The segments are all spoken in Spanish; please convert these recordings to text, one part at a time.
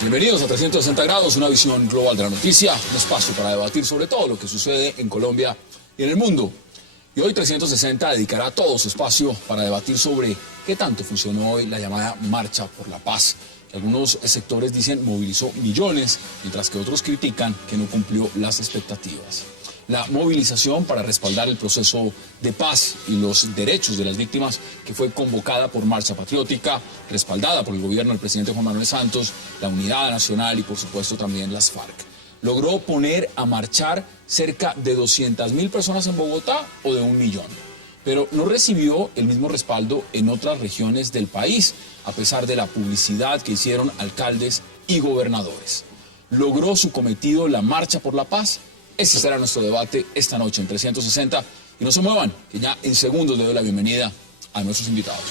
Bienvenidos a 360 grados, una visión global de la noticia, un espacio para debatir sobre todo lo que sucede en Colombia y en el mundo. Y hoy 360 dedicará todo su espacio para debatir sobre qué tanto funcionó hoy la llamada Marcha por la Paz, que algunos sectores dicen movilizó millones, mientras que otros critican que no cumplió las expectativas. La movilización para respaldar el proceso de paz y los derechos de las víctimas, que fue convocada por Marcha Patriótica, respaldada por el gobierno del presidente Juan Manuel Santos, la Unidad Nacional y por supuesto también las FARC. Logró poner a marchar cerca de 200.000 personas en Bogotá o de 1 millón. Pero no recibió el mismo respaldo en otras regiones del país, a pesar de la publicidad que hicieron alcaldes y gobernadores. ¿Logró su cometido la Marcha por la Paz? Ese será nuestro debate esta noche en 360. Y no se muevan, que ya en segundos le doy la bienvenida a nuestros invitados.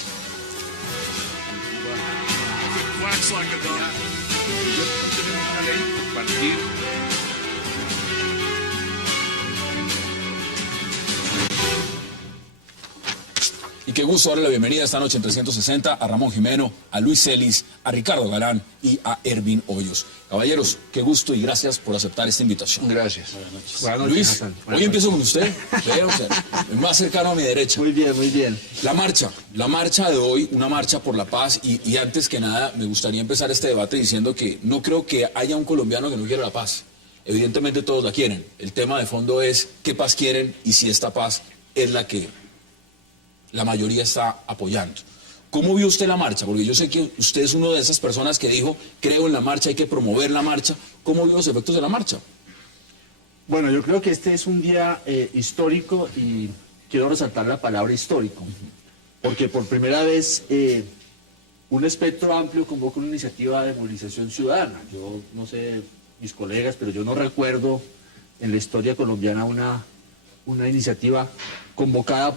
Y qué gusto darle la bienvenida esta noche en 360 a Ramón Jimeno, a Luis Celis, a Ricardo Galán y a Ervin Hoyos. Caballeros, qué gusto y gracias por aceptar esta invitación. Gracias. Buenas noches. Buenas noches, Luis, Hassan. hoy empiezo con usted, pero, o sea, el más cercano a mi derecha. Muy bien, muy bien. La marcha de hoy, una marcha por la paz, y antes que nada me gustaría empezar este debate diciendo que no creo que haya un colombiano que no quiera la paz. Evidentemente todos la quieren. El tema de fondo es qué paz quieren y si esta paz es la que la mayoría está apoyando. ¿Cómo vio usted la marcha? Porque yo sé que usted es una de esas personas que dijo, creo en la marcha, hay que promover la marcha. ¿Cómo vio los efectos de la marcha? Bueno, yo creo que este es un día histórico y quiero resaltar la palabra histórico, porque por primera vez un espectro amplio convoca una iniciativa de movilización ciudadana. Yo no sé, mis colegas, pero yo no recuerdo en la historia colombiana una iniciativa convocada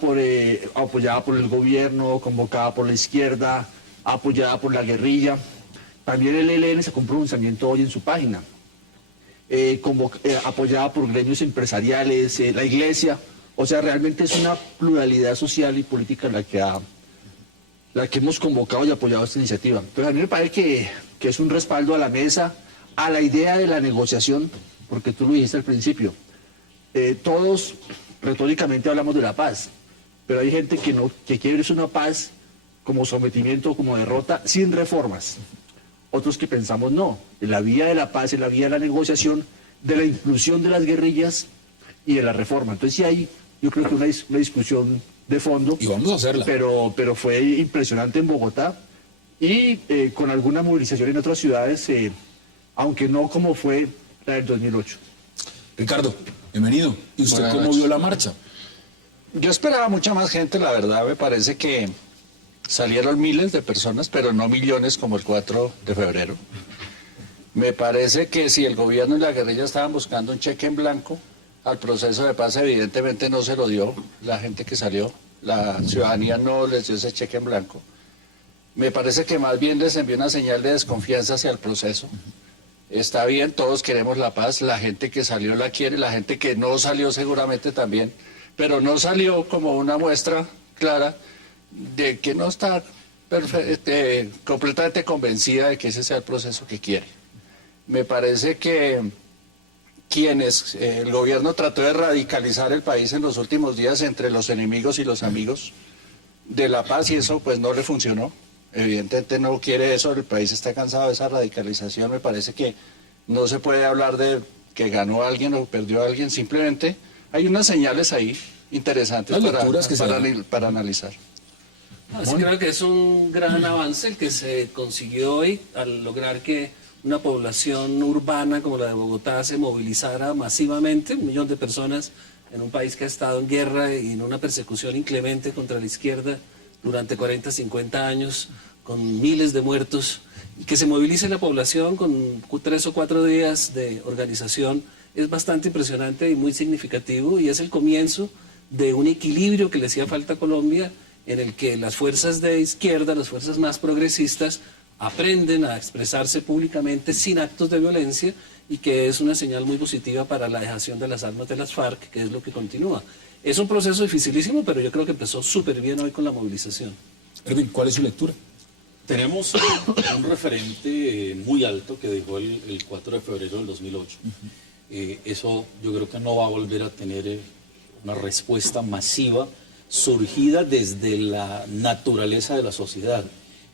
apoyada por el gobierno, convocada por la izquierda, apoyada por la guerrilla. También el ELN sacó un pronunciamiento hoy en su página, apoyada por gremios empresariales, la iglesia. O sea, realmente es una pluralidad social y política la que hemos convocado y apoyado esta iniciativa. Entonces a mí me parece que es un respaldo a la mesa, a la idea de la negociación, porque tú lo dijiste al principio. Todos retóricamente hablamos de la paz, pero hay gente que quiere una paz como sometimiento, como derrota, sin reformas. Otros que pensamos no, en la vía de la paz, en la vía de la negociación, de la inclusión de las guerrillas y de la reforma. Entonces sí hay, yo creo que una discusión de fondo. Y vamos a hacerla. Pero fue impresionante en Bogotá y con alguna movilización en otras ciudades, aunque no como fue la del 2008. Ricardo, bienvenido. ¿Y usted Buenas cómo noches. vio la marcha? Yo esperaba mucha más gente, la verdad. Me parece que salieron miles de personas, pero no millones como el 4 de febrero. Me parece que si el gobierno y la guerrilla estaban buscando un cheque en blanco al proceso de paz, evidentemente no se lo dio la gente que salió. La ciudadanía no les dio ese cheque en blanco. Me parece que más bien les envió una señal de desconfianza hacia el proceso. Está bien, todos queremos la paz, la gente que salió la quiere, la gente que no salió seguramente también, pero no salió como una muestra clara de que no está completamente convencida de que ese sea el proceso que quiere. Me parece que el gobierno trató de radicalizar el país en los últimos días entre los enemigos y los amigos de la paz y eso pues no le funcionó. Evidentemente no quiere eso, el país está cansado de esa radicalización. Me parece que no se puede hablar de que ganó alguien o perdió a alguien, simplemente hay unas señales ahí interesantes para analizar. Sí, creo que es un gran avance el que se consiguió hoy al lograr que una población urbana como la de Bogotá se movilizara masivamente, 1 millón de personas en un país que ha estado en guerra y en una persecución inclemente contra la izquierda durante 40, 50 años, con miles de muertos, y que se movilice la población con 3 o 4 días de organización es bastante impresionante y muy significativo, y es el comienzo de un equilibrio que le hacía falta a Colombia, en el que las fuerzas de izquierda, las fuerzas más progresistas, aprenden a expresarse públicamente sin actos de violencia y que es una señal muy positiva para la dejación de las armas de las FARC, que es lo que continúa. Es un proceso dificilísimo, pero yo creo que empezó súper bien hoy con la movilización. Erwin, ¿cuál es su lectura? Tenemos un referente muy alto que dejó el 4 de febrero del 2008. Eso yo creo que no va a volver a tener una respuesta masiva surgida desde la naturaleza de la sociedad.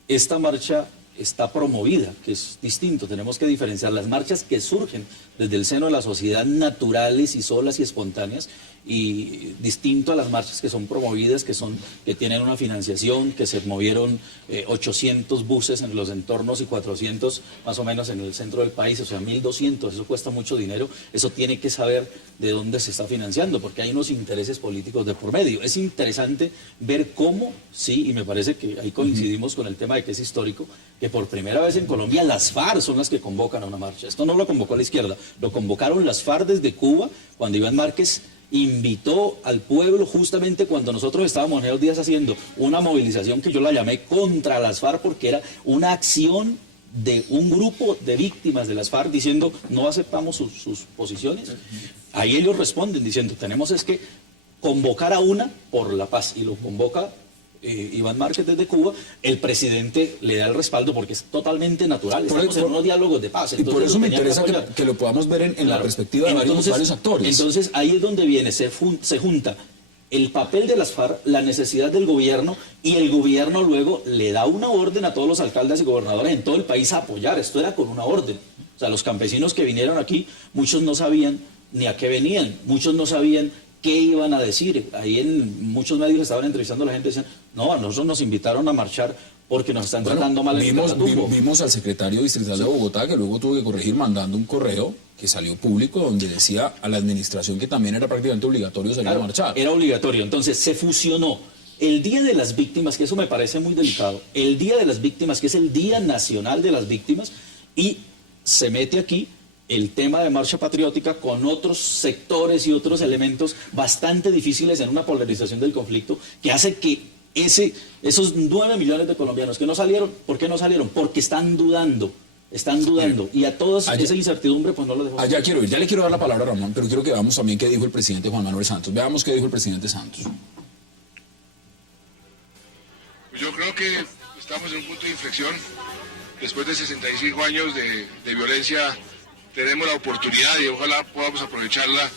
Esta marcha está promovida, que es distinto. Tenemos que diferenciar las marchas que surgen desde el seno de la sociedad, naturales y solas y espontáneas, y distinto a las marchas que son promovidas, que tienen una financiación, que se movieron 800 buses en los entornos y 400 más o menos en el centro del país, o sea, 1.200, eso cuesta mucho dinero, eso tiene que saber de dónde se está financiando, porque hay unos intereses políticos de por medio. Es interesante ver cómo, sí, y me parece que ahí coincidimos con el tema de que es histórico, que por primera vez en Colombia las FARC son las que convocan a una marcha. Esto no lo convocó la izquierda, lo convocaron las FARC desde Cuba, cuando Iván Márquez invitó al pueblo justamente cuando nosotros estábamos en esos días haciendo una movilización que yo la llamé contra las FARC, porque era una acción de un grupo de víctimas de las FARC diciendo no aceptamos sus posiciones. Ahí ellos responden diciendo tenemos es que convocar a una por la paz, y lo convoca Iván Márquez desde Cuba. El presidente le da el respaldo porque es totalmente natural, estamos en unos diálogos de paz. Y por eso me interesa que lo podamos ver en la perspectiva de varios actores. Entonces ahí es donde viene, se junta el papel de las FARC, la necesidad del gobierno, y el gobierno luego le da una orden a todos los alcaldes y gobernadores en todo el país a apoyar. Esto era con una orden. O sea, los campesinos que vinieron aquí, muchos no sabían ni a qué venían, muchos no sabían qué iban a decir. Ahí en muchos medios estaban entrevistando a la gente y decían, no, a nosotros nos invitaron a marchar porque nos están tratando mal en Catatumbo. Vimos al secretario distrital de Bogotá, que luego tuvo que corregir mandando un correo que salió público donde decía a la administración que también era prácticamente obligatorio salir a marchar. Era obligatorio. Entonces se fusionó el Día de las Víctimas, que eso me parece muy delicado, el Día de las Víctimas, que es el Día Nacional de las Víctimas, y se mete aquí el tema de marcha patriótica con otros sectores y otros elementos bastante difíciles en una polarización del conflicto, que hace que esos 9 millones de colombianos que no salieron, ¿por qué no salieron? Porque están dudando, y a toda esa incertidumbre pues no lo dejó. Allá quiero ir, ya le quiero dar la palabra a Ramón, pero quiero que veamos también qué dijo el presidente Juan Manuel Santos. Veamos qué dijo el presidente Santos. Yo creo que estamos en un punto de inflexión. Después de 65 años de violencia, tenemos la oportunidad, y ojalá podamos aprovecharla,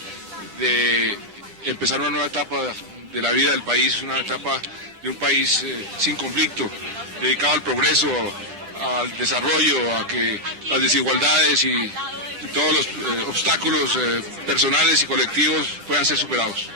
de empezar una nueva etapa de la vida del país, una etapa de un país sin conflicto, dedicado al progreso, al desarrollo, a que las desigualdades y todos los obstáculos personales y colectivos puedan ser superados.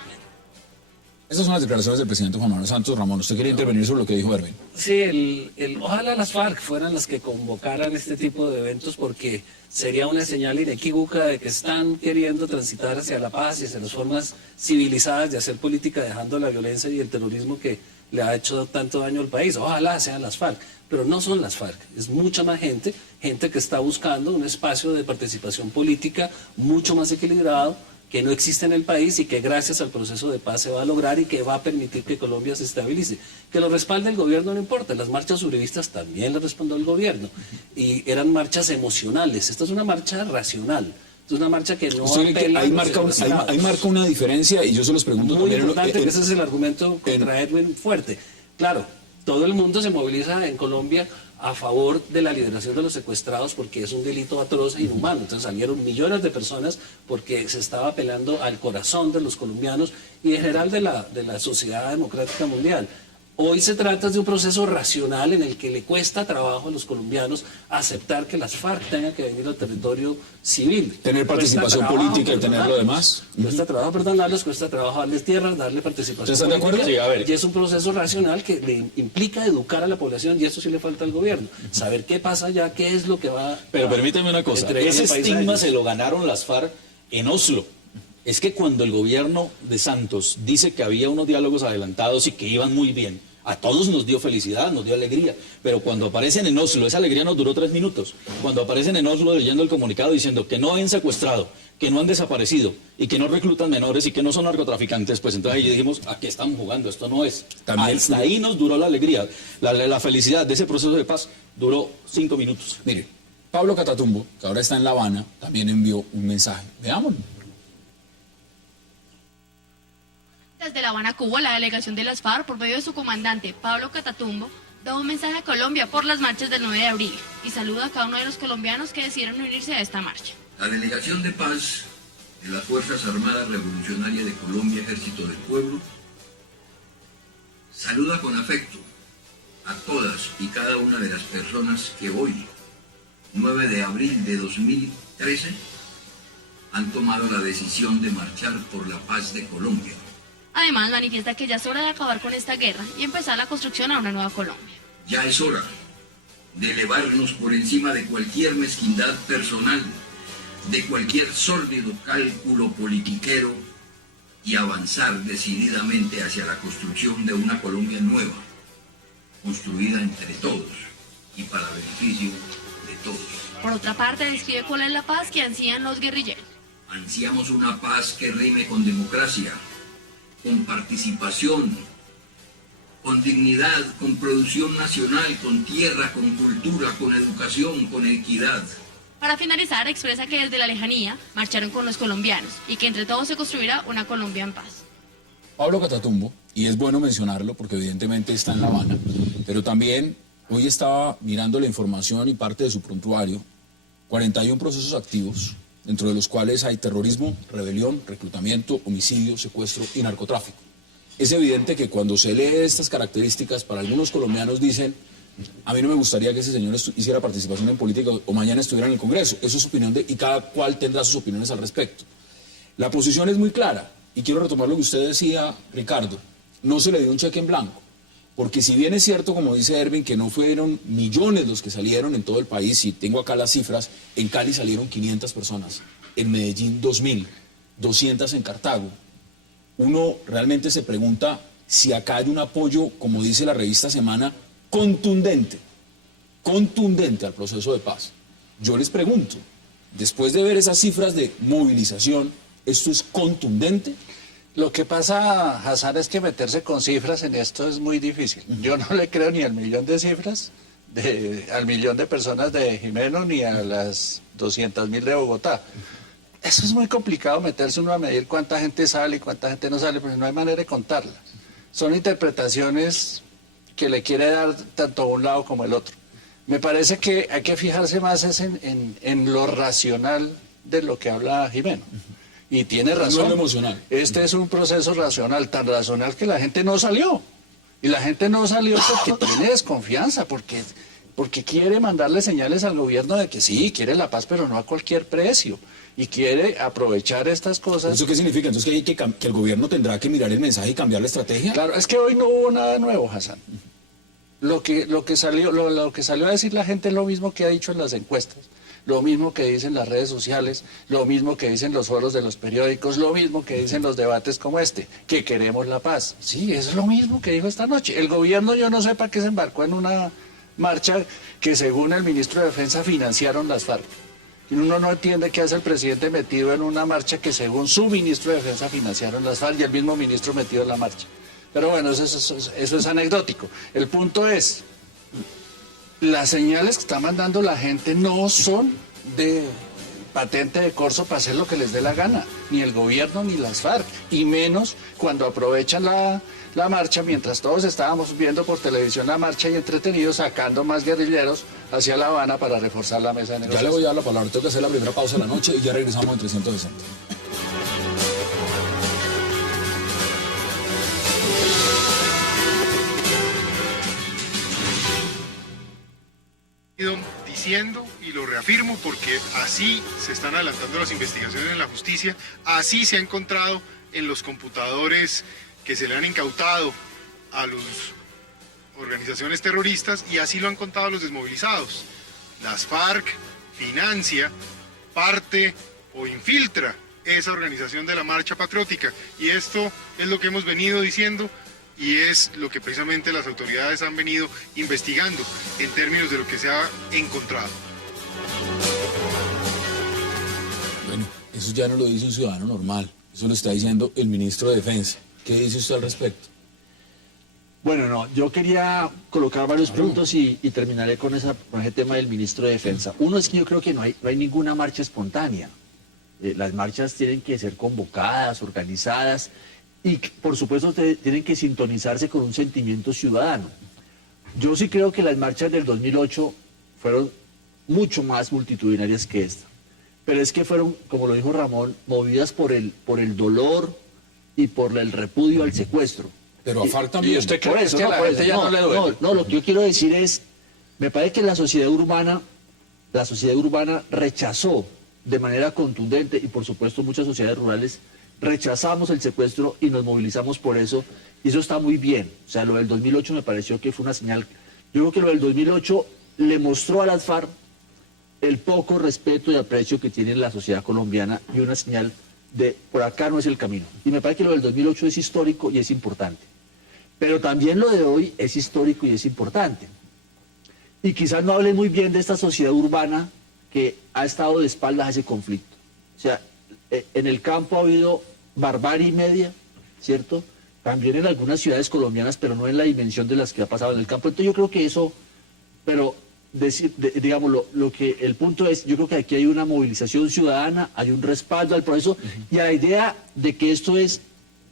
Estas son las declaraciones del presidente Juan Manuel Santos. Ramón, ¿usted quería intervenir sobre lo que dijo Erwin? Sí, ojalá las FARC fueran las que convocaran este tipo de eventos, porque sería una señal inequívoca de que están queriendo transitar hacia la paz y hacia las formas civilizadas de hacer política, dejando la violencia y el terrorismo que le ha hecho tanto daño al país. Ojalá sean las FARC, pero no son las FARC, es mucha más gente que está buscando un espacio de participación política mucho más equilibrado, que no existe en el país y que gracias al proceso de paz se va a lograr y que va a permitir que Colombia se estabilice. Que lo respalde el gobierno no importa, las marchas uribistas también le respondió el gobierno y eran marchas emocionales. Esta es una marcha racional, es una marcha que no apela. Ahí marca una diferencia, y yo se los pregunto muy también. Importante, ese es el argumento contra Erwin fuerte. Claro, todo el mundo se moviliza en Colombia a favor de la liberación de los secuestrados porque es un delito atroz e inhumano. Entonces salieron millones de personas porque se estaba apelando al corazón de los colombianos y en general de la sociedad democrática mundial. Hoy se trata de un proceso racional en el que le cuesta trabajo a los colombianos aceptar que las FARC tengan que venir al territorio civil. Tener participación política y tener lo demás. Cuesta trabajo perdonarlos, cuesta trabajo darles tierras, darle participación ¿Están de acuerdo? política. Sí, a ver. Y es un proceso racional que le implica educar a la población, y eso sí le falta al gobierno. Saber qué pasa allá, qué es lo que va Pero permítame una cosa, ese estigma se lo ganaron las FARC en Oslo. Es que cuando el gobierno de Santos dice que había unos diálogos adelantados y que iban muy bien, A todos nos dio felicidad, nos dio alegría, pero cuando aparecen en Oslo, esa alegría nos duró 3 minutos. Cuando aparecen en Oslo leyendo el comunicado diciendo que no han secuestrado, que no han desaparecido y que no reclutan menores y que no son narcotraficantes, pues entonces ahí dijimos, ¿a qué estamos jugando? Esto no es. Hasta ahí nos duró la alegría, la felicidad de ese proceso de paz duró 5 minutos. Mire, Pablo Catatumbo, que ahora está en La Habana, también envió un mensaje. Veámoslo. Desde La Habana, Cuba, la delegación de las FARC, por medio de su comandante, Pablo Catatumbo, da un mensaje a Colombia por las marchas del 9 de abril y saluda a cada uno de los colombianos que decidieron unirse a esta marcha. La Delegación de Paz de las Fuerzas Armadas Revolucionarias de Colombia, Ejército del Pueblo, saluda con afecto a todas y cada una de las personas que hoy, 9 de abril de 2013, han tomado la decisión de marchar por la paz de Colombia. Además, manifiesta que ya es hora de acabar con esta guerra y empezar la construcción a una nueva Colombia. Ya es hora de elevarnos por encima de cualquier mezquindad personal, de cualquier sórdido cálculo politiquero y avanzar decididamente hacia la construcción de una Colombia nueva, construida entre todos y para beneficio de todos. Por otra parte, describe cuál es la paz que ansían los guerrilleros. Ansiamos una paz que rime con democracia, con participación, con dignidad, con producción nacional, con tierra, con cultura, con educación, con equidad. Para finalizar, expresa que desde la lejanía marcharon con los colombianos y que entre todos se construirá una Colombia en paz. Pablo Catatumbo, y es bueno mencionarlo porque evidentemente está en La Habana, pero también hoy estaba mirando la información y parte de su prontuario, 41 procesos activos, dentro de los cuales hay terrorismo, rebelión, reclutamiento, homicidio, secuestro y narcotráfico. Es evidente que cuando se lee estas características, para algunos colombianos dicen, a mí no me gustaría que ese señor hiciera participación en política o mañana estuviera en el Congreso. Eso es su opinión y cada cual tendrá sus opiniones al respecto. La posición es muy clara y quiero retomar lo que usted decía, Ricardo. No se le dio un cheque en blanco. Porque si bien es cierto, como dice Erwin, que no fueron millones los que salieron en todo el país, y tengo acá las cifras, en Cali salieron 500 personas, en Medellín 2.000, 200 en Cartago. Uno realmente se pregunta si acá hay un apoyo, como dice la revista Semana, contundente al proceso de paz. Yo les pregunto, después de ver esas cifras de movilización, ¿esto es contundente? Lo que pasa, Hassan, es que meterse con cifras en esto es muy difícil. Yo no le creo ni al millón de cifras, al millón de personas de Jimeno, ni a las 200.000 de Bogotá. Eso es muy complicado meterse uno a medir cuánta gente sale y cuánta gente no sale, porque no hay manera de contarla. Son interpretaciones que le quiere dar tanto un lado como el otro. Me parece que hay que fijarse más en lo racional de lo que habla Jimeno. Y tiene razón. No es emocional. Este es un proceso racional, tan racional que la gente no salió. Y la gente no salió porque tiene desconfianza, porque quiere mandarle señales al gobierno de que sí, quiere la paz, pero no a cualquier precio. Y quiere aprovechar estas cosas. ¿Eso qué significa? Entonces que el gobierno tendrá que mirar el mensaje y cambiar la estrategia. Claro, es que hoy no hubo nada nuevo, Hassan. Lo que salió a decir la gente es lo mismo que ha dicho en las encuestas, lo mismo que dicen las redes sociales, lo mismo que dicen los foros de los periódicos, lo mismo que dicen los debates como este, que queremos la paz. Sí, es lo mismo que dijo esta noche. El gobierno, yo no sé para qué se embarcó en una marcha que según el ministro de Defensa financiaron las FARC. Y uno no entiende qué hace el presidente metido en una marcha que según su ministro de Defensa financiaron las FARC y el mismo ministro metido en la marcha. Pero bueno, eso es anecdótico. El punto es, las señales que está mandando la gente no son de patente de corso para hacer lo que les dé la gana, ni el gobierno ni las FARC, y menos cuando aprovechan la marcha, mientras todos estábamos viendo por televisión la marcha y entretenidos sacando más guerrilleros hacia La Habana para reforzar la mesa de negociación. Ya le voy a dar la palabra, tengo que hacer la primera pausa de la noche y ya regresamos en 360. Diciendo, y lo reafirmo porque así se están adelantando las investigaciones en la justicia, así se ha encontrado en los computadores que se le han incautado a las organizaciones terroristas y así lo han contado los desmovilizados. Las FARC financia parte o infiltra esa organización de la Marcha Patriótica y esto es lo que hemos venido diciendo y es lo que precisamente las autoridades han venido investigando en términos de lo que se ha encontrado. Bueno, eso ya no lo dice un ciudadano normal, eso lo está diciendo el ministro de Defensa. ¿Qué dice usted al respecto? Bueno, no, yo quería colocar varios puntos y terminaré con ese tema del ministro de Defensa. Uno es que yo creo que no hay ninguna marcha espontánea. Las marchas tienen que ser convocadas, organizadas y, por supuesto, tienen que sintonizarse con un sentimiento ciudadano. Yo sí creo que las marchas del 2008 fueron mucho más multitudinarias que esta. Pero es que fueron, como lo dijo Ramón, movidas por el dolor y por el repudio al secuestro. Pero a FARC también. ¿Y usted cree Por eso, que a la gente ya no le duele? No, lo que yo quiero decir es, me parece que la sociedad urbana rechazó de manera contundente, y por supuesto muchas sociedades rurales, rechazamos el secuestro y nos movilizamos por eso, y eso está muy bien. O sea, lo del 2008 me pareció que fue una señal. Yo creo que lo del 2008 le mostró a las FARC el poco respeto y aprecio que tiene la sociedad colombiana y una señal de por acá no es el camino. Y me parece que lo del 2008 es histórico y es importante. Pero también lo de hoy es histórico y es importante. Y quizás no hable muy bien de esta sociedad urbana que ha estado de espaldas a ese conflicto. O sea, en el campo ha habido barbarie y media, ¿cierto? También en algunas ciudades colombianas, pero no en la dimensión de las que ha pasado en el campo. Entonces yo creo que eso, pero digamos, el punto es, yo creo que aquí hay una movilización ciudadana, hay un respaldo al proceso y a la idea de que esto es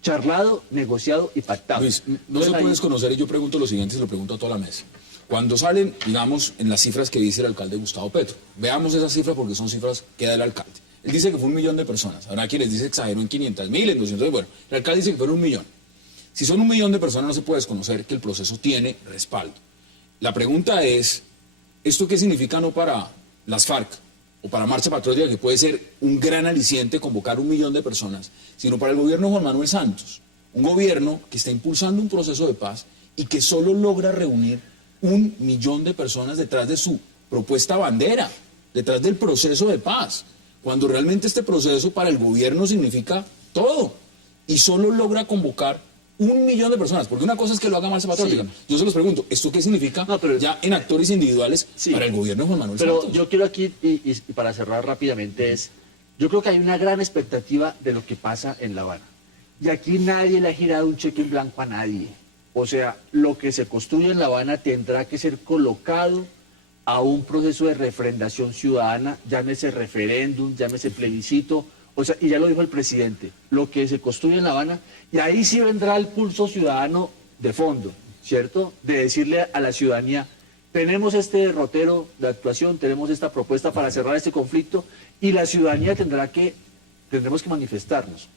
charlado, negociado y pactado. Luis, no se puede desconocer, y yo pregunto lo siguiente, se lo pregunto a toda la mesa. Cuando salen, digamos, en las cifras que dice el alcalde Gustavo Petro, veamos esas cifras porque son cifras que da el alcalde. Él dice que fue 1 millón de personas, habrá quienes dicen exageró en 500.000, en 200.000, bueno, el alcalde dice que fueron 1 millón. Si son 1 millón de personas no se puede desconocer que el proceso tiene respaldo. La pregunta es, ¿esto qué significa no para las FARC o para Marcha Patriótica, que puede ser un gran aliciente convocar 1 millón de personas, sino para el gobierno de Juan Manuel Santos? Un gobierno que está impulsando un proceso de paz y que solo logra reunir 1 millón de personas detrás de su propuesta bandera, detrás del proceso de paz, cuando realmente este proceso para el gobierno significa todo, y solo logra convocar 1 millón de personas, porque una cosa es que lo haga Marcha Patriótica. Sí. Yo se los pregunto, ¿esto qué significa ya en actores individuales para el gobierno de Juan Manuel Santos? Pero yo quiero aquí, y para cerrar rápidamente, yo creo que hay una gran expectativa de lo que pasa en La Habana. Y aquí nadie le ha girado un cheque en blanco a nadie. O sea, lo que se construye en La Habana tendrá que ser colocado a un proceso de refrendación ciudadana, llámese referéndum, llámese plebiscito. O sea, y ya lo dijo el presidente, lo que se construye en La Habana, y ahí sí vendrá el pulso ciudadano de fondo, ¿cierto? De decirle a la ciudadanía, tenemos este derrotero de actuación, tenemos esta propuesta para cerrar este conflicto, y la ciudadanía tendremos que manifestarnos.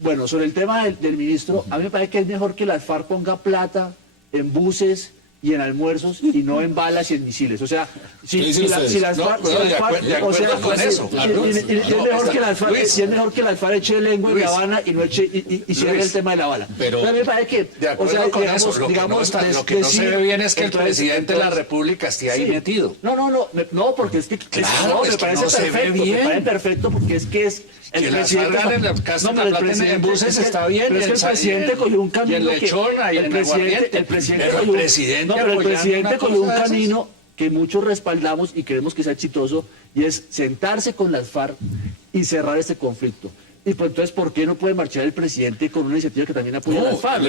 Bueno, sobre el tema del ministro, a mí me parece que es mejor que las FARC ponga plata en buses y en almuerzos y no en balas y en misiles. O sea, si las FARC, o sea, es mejor que las FARC eche lengua en La Habana y no cierre el tema de la bala. Pero a mí me parece que, de acuerdo con eso, lo que no se ve bien es que el presidente de la República esté ahí metido. No, porque es que claro, me parece perfecto, me parece perfecto porque es que es el presidente en buses está bien, pero es que el presidente cogió un camino que el presidente cogió un camino que muchos respaldamos y queremos que sea exitoso, y es sentarse con las FARC y cerrar este conflicto. Y pues entonces, ¿por qué no puede marchar el presidente con una iniciativa que también apoya a las FARC?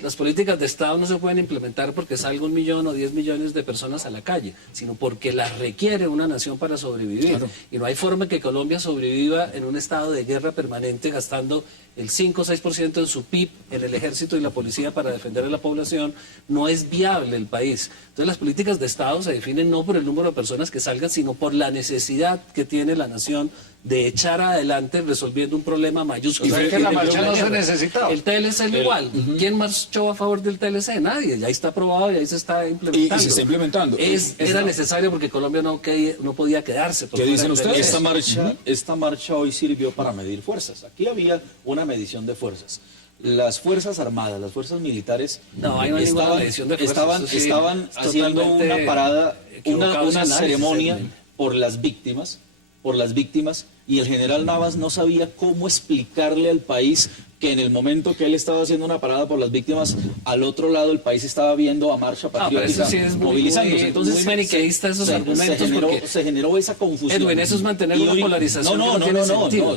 Las políticas de Estado no se pueden implementar porque salga 1 millón o 10 millones de personas a la calle, sino porque las requiere una nación para sobrevivir. Claro. Y no hay forma que Colombia sobreviva en un estado de guerra permanente gastando el 5 o 6% de su PIB en el ejército y la policía para defender a la población. No es viable el país. Entonces las políticas de Estado se definen no por el número de personas que salgan, sino por la necesidad que tiene la nación de echar adelante resolviendo un problema mayúsculo. ¿Y que la marcha no se necesitaba? El TLC igual. ¿Quién marchó a favor del TLC? Nadie. Ya está aprobado y ahí se está implementando. Y se está implementando. Era necesario porque Colombia no podía quedarse. ¿Qué dicen ustedes? Esta marcha hoy sirvió para medir fuerzas. Aquí había una medición de fuerzas. Las Fuerzas Armadas, las Fuerzas Militares estaban haciendo una parada, una ceremonia por las víctimas, por las víctimas, y el general Navas no sabía cómo explicarle al país que en el momento que él estaba haciendo una parada por las víctimas, al otro lado el país estaba viendo a Marcha Patriótica movilizándose. Entonces, muy maniqueísta esos argumentos. Se generó esa confusión. Edwin, eso es mantener una polarización. No,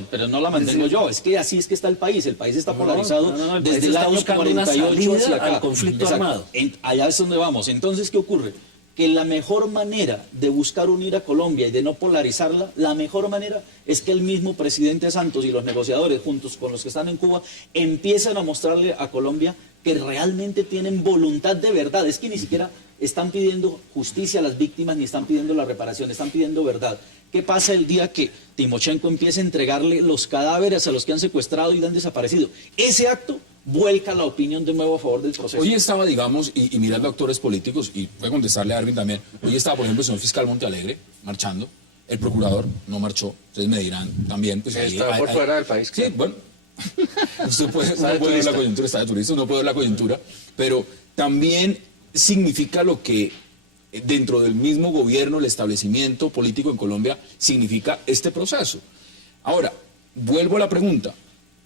pero no la mantengo yo. Es que así es que está el país. El país está polarizado el desde país el está año buscando 48 una salida hacia acá. al conflicto armado. Allá es donde vamos. Entonces, ¿qué ocurre? Que la mejor manera de buscar unir a Colombia y de no polarizarla, la mejor manera es que el mismo presidente Santos y los negociadores, juntos con los que están en Cuba, empiezan a mostrarle a Colombia que realmente tienen voluntad de verdad. Es que ni siquiera están pidiendo justicia a las víctimas ni están pidiendo la reparación, están pidiendo verdad. ¿Qué pasa el día que Timochenko empiece a entregarle los cadáveres a los que han secuestrado y han desaparecido? Ese acto vuelca la opinión de nuevo a favor del proceso. Hoy estaba, digamos, y mirando actores políticos, y voy a contestarle a Arvin también, hoy estaba, por ejemplo, el señor fiscal Montealegre marchando, el procurador no marchó, ustedes me dirán también. Pues, está por fuera del país. Sí, bueno, usted puede ver la coyuntura, está de turista, no puede ver la coyuntura, pero también significa lo que dentro del mismo gobierno, el establecimiento político en Colombia, significa este proceso. Ahora, vuelvo a la pregunta.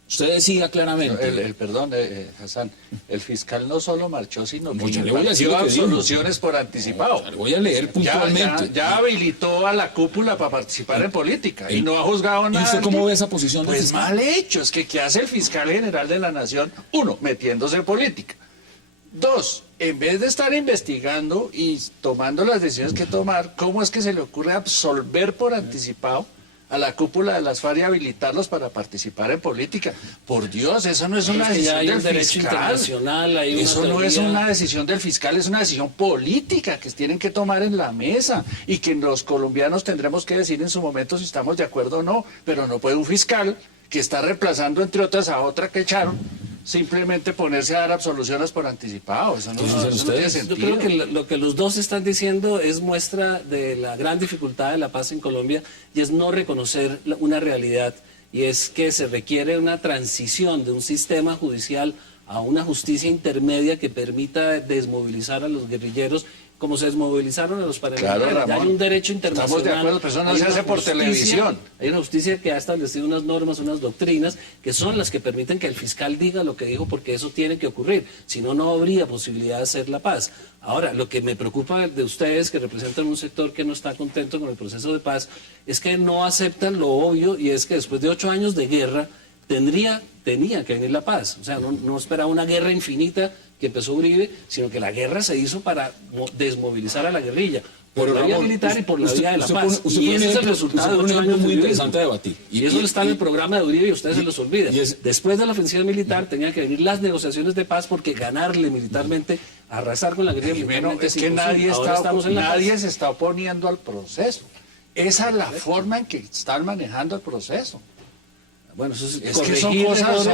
Usted decía claramente... Perdón, Hassan, el fiscal no solo marchó, sino que le voy a decir dio absoluciones por anticipado. Le voy a leer puntualmente. Ya habilitó a la cúpula para participar en política y no ha juzgado nada. ¿Y usted cómo ve esa posición? Pues mal hecho, es que ¿qué hace el fiscal general de la Nación? Uno, metiéndose en política. Dos, en vez de estar investigando y tomando las decisiones que tomar, ¿cómo es que se le ocurre absolver por anticipado a la cúpula de las FARC y habilitarlos para participar en política? Por Dios, eso no es una decisión del derecho fiscal. Internacional, hay Eso una no teoría... es una decisión del fiscal, es una decisión política que tienen que tomar en la mesa y que los colombianos tendremos que decir en su momento si estamos de acuerdo o no, pero no puede un fiscal que está reemplazando entre otras a otra que echaron simplemente ponerse a dar absoluciones por anticipado. Eso no tiene sentido. Yo creo que lo que los dos están diciendo es muestra de la gran dificultad de la paz en Colombia y es no reconocer una realidad, y es que se requiere una transición de un sistema judicial a una justicia intermedia que permita desmovilizar a los guerrilleros como se desmovilizaron a los paramilitares. Claro, ya hay un derecho internacional. Estamos de acuerdo, pero eso no se hace por televisión. Hay una justicia que ha establecido unas normas, unas doctrinas, que son las que permiten que el fiscal diga lo que dijo, porque eso tiene que ocurrir. Si no, no habría posibilidad de hacer la paz. Ahora, lo que me preocupa de ustedes, que representan un sector que no está contento con el proceso de paz, es que no aceptan lo obvio, y es que después de 8 años de guerra, tenía que venir la paz. O sea, no esperaba una guerra infinita que empezó Uribe, sino que la guerra se hizo para desmovilizar a la guerrilla, por la vía militar y por la vía de la paz. Y ese es el resultado de 8 años muy interesante de debatir. Y eso está en el programa de Uribe y ustedes se los olvidan. Después de la ofensiva militar tenían que venir las negociaciones de paz, porque ganarle militarmente, arrasar con la guerrilla militarmente, es que nadie se está oponiendo al proceso. Esa es la forma en que están manejando el proceso. Bueno, eso es que son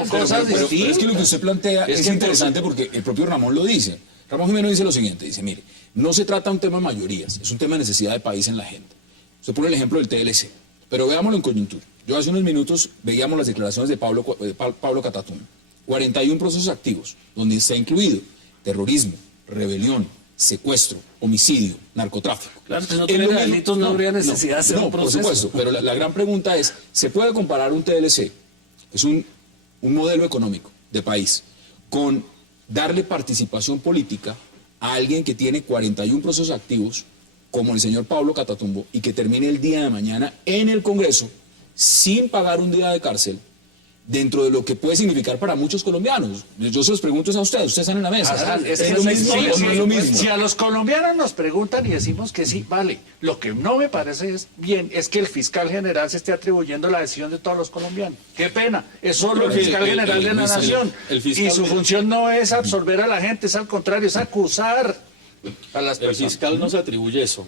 cosas distintas. Pero es que lo que usted plantea es interesante porque el propio Ramón lo dice. Ramón Jiménez dice lo siguiente, dice, mire, no se trata de un tema de mayorías, es un tema de necesidad de país en la gente. Usted pone el ejemplo del TLC, pero veámoslo en coyuntura. Yo hace unos minutos veíamos las declaraciones de Pablo Catatumbo. 41 procesos activos, donde está incluido terrorismo, rebelión, secuestro, homicidio, narcotráfico. Claro, que no tuviera delitos, no habría necesidad de hacer un proceso. Por supuesto, pero la gran pregunta es, ¿se puede comparar un TLC, es un modelo económico de país, con darle participación política a alguien que tiene 41 procesos activos, como el señor Pablo Catatumbo, y que termine el día de mañana en el Congreso sin pagar un día de cárcel, dentro de lo que puede significar para muchos colombianos? Yo se los pregunto a ustedes están en la mesa. ¿Es lo mismo o no es lo mismo? Si a los colombianos nos preguntan y decimos que sí, vale. Lo que no me parece bien es que el fiscal general se esté atribuyendo la decisión de todos los colombianos. Qué pena, es solo el fiscal general de la nación. Y su función no es absolver a la gente, es al contrario, es acusar a las personas. El fiscal no se atribuye eso.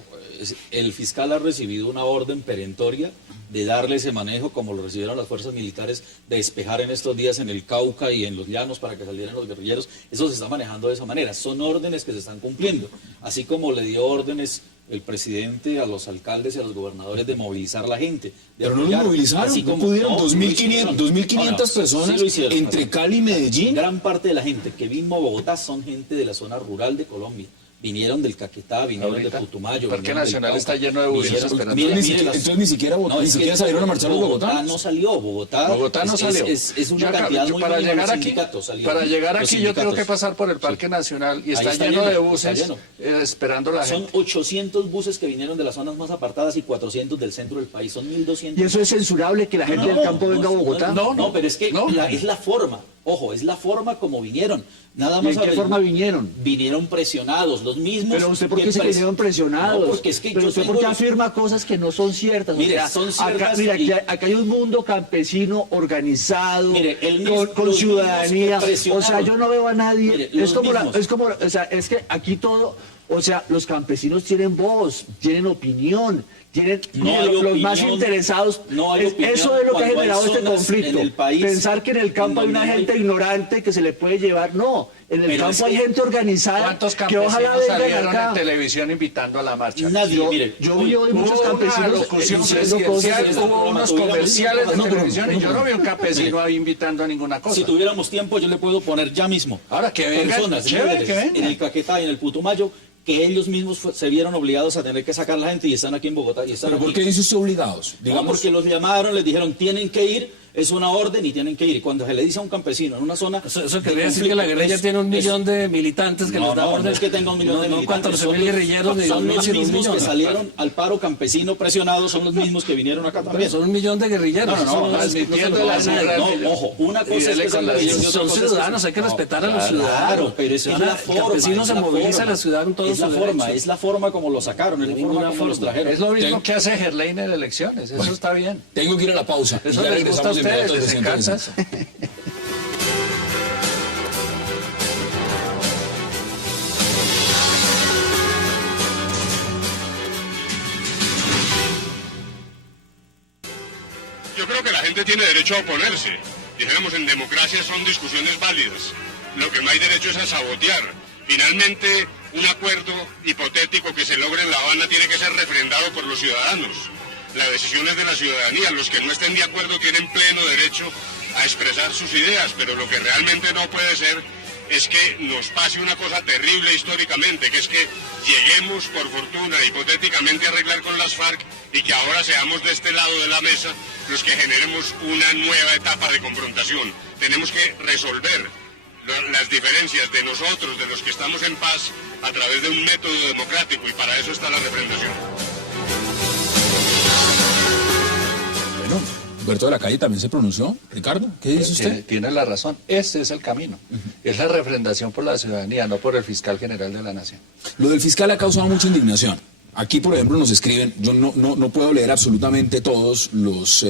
El fiscal ha recibido una orden perentoria de darle ese manejo, como lo recibieron las fuerzas militares, de despejar en estos días en el Cauca y en los llanos para que salieran los guerrilleros. Eso se está manejando de esa manera. Son órdenes que se están cumpliendo. Así como le dio órdenes el presidente a los alcaldes y a los gobernadores de movilizar la gente. Pero no lo movilizaron, así como pudieron 2.500 personas sí hicieron, entre Cali y Medellín. Gran parte de la gente que vino a Bogotá son gente de la zona rural de Colombia, vinieron del Caquetá, vinieron Ahorita, de Putumayo. el Parque vinieron del Nacional Cauca, está lleno de buses vinieron- esperando. mire, Entonces, mire las- entonces ni siquiera, No, ni es que siquiera salieron a marchar los Bogotá bogotanos. no salió, Bogotá No salió. Es una Yo acá- cantidad yo muy para mínima, llegar los aquí, sindicatos salieron, para llegar los aquí yo tengo sindicatos. que pasar por el Parque Nacional y Ahí está está lleno de está buses lleno. esperando la Son gente. 800 buses que vinieron de las zonas más apartadas y 400 del centro del país. Son 1.200. ¿Y eso es censurable que la gente del campo venga a Bogotá? No, pero es que No. es la forma. Ojo, es la forma como vinieron. Nada ¿Y más en qué forma vinieron? Vinieron presionados, los mismos. Pero usted, ¿por qué se pres- vinieron presionados? No, porque es que Pero yo usted, tengo ¿por qué los- afirma cosas que no son ciertas? Mire, son ciertas Mira, y- acá hay un mundo campesino organizado, Mire, el mismo- con los ciudadanía. mismos que presionaron. O sea, yo no veo a nadie. Mire, es los como, mismos. o sea, es que aquí todo, o sea, los campesinos tienen voz, tienen opinión. No Mire, hay los más opinión, interesados, no hay opinión eso es lo que ha cuando hay generado este zonas conflicto. en el país Pensar que en el campo hay donde una no hay- gente ignorante que se le puede llevar, no, en el Pero es campo hay que- gente organizada ¿Cuántos que campesinos ojalá vengan salieron acá. en televisión invitando a la marcha? Nadie, mire. Yo vi hoy muchos Hubo una campesinos locución diciendo presidencial, cosas. hubo unos comerciales de televisión y yo no vi un campesino ahí invitando a ninguna cosa. Si tuviéramos tiempo, yo le puedo poner ya mismo. Ahora que vengan, personas chévere líderes que vengan. en el Caquetá y en el Putumayo que ellos mismos se vieron obligados a tener que sacar la gente y están aquí en Bogotá. Y están ¿Pero por aquí. qué dice usted obligados? No, Digamos, porque los llamaron, les dijeron tienen que ir, es una orden y tienen que ir. Y cuando se le dice a un campesino en una zona. Eso de quería decir que la conflicto, guerrilla es- tiene un es- millón de militantes que No, les da no, orden. no es que tenga un millón de No, militantes. 14.000 son los- guerrilleros, ni son 2.000, los sino un mismos que millón. salieron al paro campesino presionados, son los mismos que vinieron acá también. Son un millón de guerrilleros. No, no, Eso transmitiendo se lo la da a nadie. cifra. No, ojo, una cosa es dele que con sean la guerrilleros y cifra. otra Son cosa es que- ciudadanos, hay que respetar a los Claro, ciudadanos. pero es la El forma. campesino es se la moviliza forma. a la ciudad con todos Es la sus forma, derechos. es la forma como lo sacaron, es la Ninguna forma como los forma. trajeron. Es lo mismo que hace Gerlain en elecciones, eso está bien. tengo que ir a la pausa. y Eso ya les gusta a regresamos de ustedes, inmediato al les encanta. 360. Yo creo que la gente tiene derecho a oponerse. Dijéramos, en democracia son discusiones válidas. Lo que no hay derecho es a sabotear. Finalmente, un acuerdo hipotético que se logre en La Habana tiene que ser refrendado por los ciudadanos. La decisión es de la ciudadanía. Los que no estén de acuerdo tienen pleno derecho a expresar sus ideas, pero lo que realmente no puede ser es que nos pase una cosa terrible históricamente, que es que lleguemos, por fortuna, hipotéticamente a arreglar con las FARC y que ahora seamos de este lado de la mesa los que generemos una nueva etapa de confrontación. Tenemos que resolver las diferencias de nosotros, de los que estamos en paz, a través de un método democrático, y para eso está la refrendación. Bueno, Humberto de la Calle también se pronunció. Ricardo, ¿qué dice usted? Tiene la razón, este es el camino. Es la refrendación por la ciudadanía, no por el fiscal general de la nación. Lo del fiscal ha causado mucha indignación. Aquí, por ejemplo, nos escriben, yo no puedo leer absolutamente todos los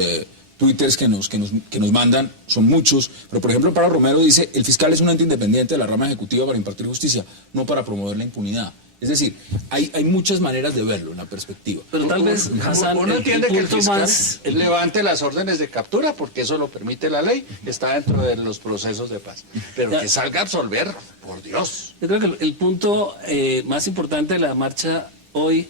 twitters que nos mandan, son muchos, pero por ejemplo, Amparo Romero dice, el fiscal es un ente independiente de la rama ejecutiva para impartir justicia, no para promover la impunidad. Es decir, hay muchas maneras de verlo en la perspectiva. Pero tal vez, Hassan, Uno entiende que el punto fiscal más... levante las órdenes de captura, porque eso lo permite la ley, está dentro de los procesos de paz. Pero Ya. que salga a absolver, por Dios. Yo creo que el punto más importante de la marcha hoy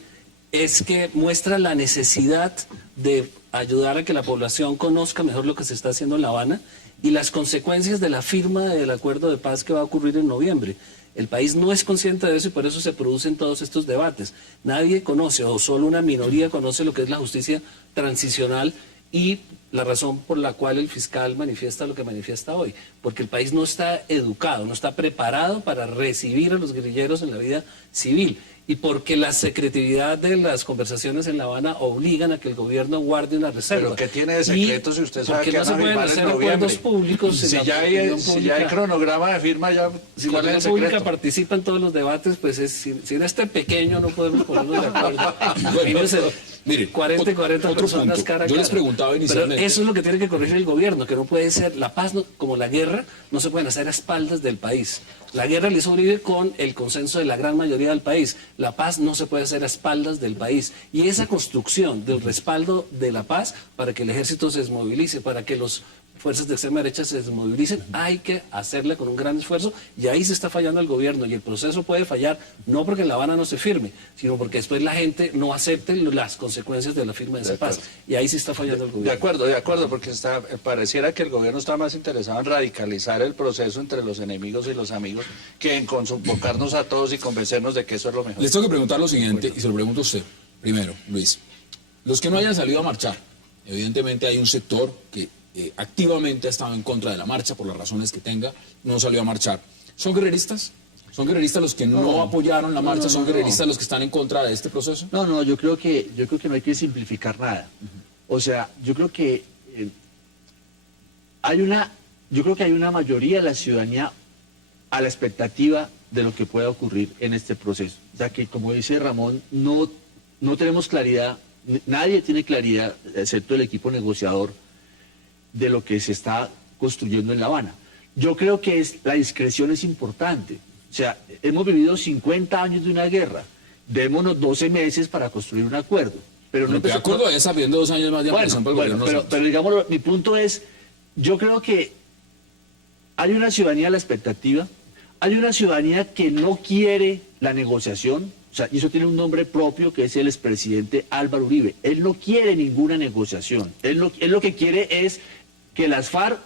es que muestra la necesidad de ayudar a que la población conozca mejor lo que se está haciendo en La Habana y las consecuencias de la firma del acuerdo de paz que va a ocurrir en noviembre. El país no es consciente de eso y por eso se producen todos estos debates. Nadie conoce, o solo una minoría conoce lo que es la justicia transicional y la razón por la cual el fiscal manifiesta lo que manifiesta hoy. Porque el país no está educado, no está preparado para recibir a los guerrilleros en la vida civil. Y porque la secretividad de las conversaciones en La Habana obligan a que el gobierno guarde una reserva. Pero ¿qué tiene de secreto si usted sabe porque que no van se a pueden firmar en hacer noviembre? acuerdos públicos. Si la ya opinión hay pública- cronograma de firma, ya si la ¿cuál es opinión el pública secreto? participa en todos los debates, pues si en este pequeño no podemos ponernos de acuerdo. Imagínense, Mire, 40 y 40 otro personas punto. cara a Yo les cara. preguntaba inicialmente- Pero eso es lo que tiene que corregir el gobierno, que no puede ser, la paz, como la guerra, no se pueden hacer a espaldas del país. La guerra le sobrevive con el consenso de la gran mayoría del país. La paz no se puede hacer a espaldas del país. Y esa construcción del respaldo de la paz para que el ejército se desmovilice, para que los fuerzas de extrema derecha se desmovilicen, hay que hacerle con un gran esfuerzo, y ahí se está fallando el gobierno, y el proceso puede fallar no porque en La Habana no se firme, sino porque después la gente no acepte las consecuencias de la firma de esa paz, y ahí sí está fallando el gobierno. De acuerdo, porque pareciera que el gobierno está más interesado en radicalizar el proceso entre los enemigos y los amigos que en convocarnos a todos y convencernos de que eso es lo mejor. Les tengo que preguntar lo siguiente, y se lo pregunto a usted. Primero, Luis, los que no hayan salido a marchar, evidentemente hay un sector que activamente ha estado en contra de la marcha por las razones que tenga, no salió a marchar. ¿Son guerreristas? ¿Son guerreristas los que no apoyaron la marcha? ¿Son guerreristas los que están en contra de este proceso? No, yo creo que no hay que simplificar nada. O sea, yo creo que hay una mayoría de la ciudadanía a la expectativa de lo que pueda ocurrir en este proceso. O sea, que como dice Ramón, no tenemos claridad, nadie tiene claridad, excepto el equipo negociador, de lo que se está construyendo en La Habana. Yo creo que la discreción es importante. O sea, hemos vivido 50 años de una guerra. Démonos 12 meses para construir un acuerdo. Pero no de acuerdo a esa, viendo 2 años más de ampliación para el gobierno. Pero digamos, mi punto es, yo creo que hay una ciudadanía a la expectativa, hay una ciudadanía que no quiere la negociación. O sea, y eso tiene un nombre propio, que es el expresidente Álvaro Uribe. Él no quiere ninguna negociación. Él lo que quiere es que las FARC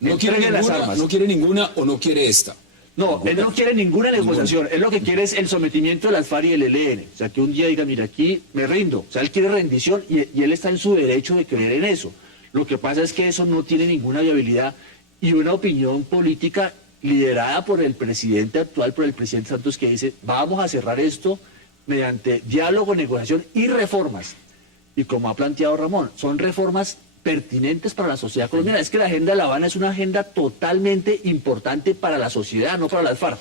no quiere las armas. No quiere ninguna o no quiere esta. No, él no quiere ninguna negociación. Él lo que quiere es el sometimiento de las FARC y el ELN. O sea, que un día diga, mira, aquí me rindo. O sea, él quiere rendición y él está en su derecho de creer en eso. Lo que pasa es que eso no tiene ninguna viabilidad y una opinión política liderada por el presidente actual, por el presidente Santos, que dice, vamos a cerrar esto mediante diálogo, negociación y reformas. Y como ha planteado Ramón, son reformas pertinentes para la sociedad colombiana. Es que la agenda de La Habana es una agenda totalmente importante para la sociedad, no para las FARC.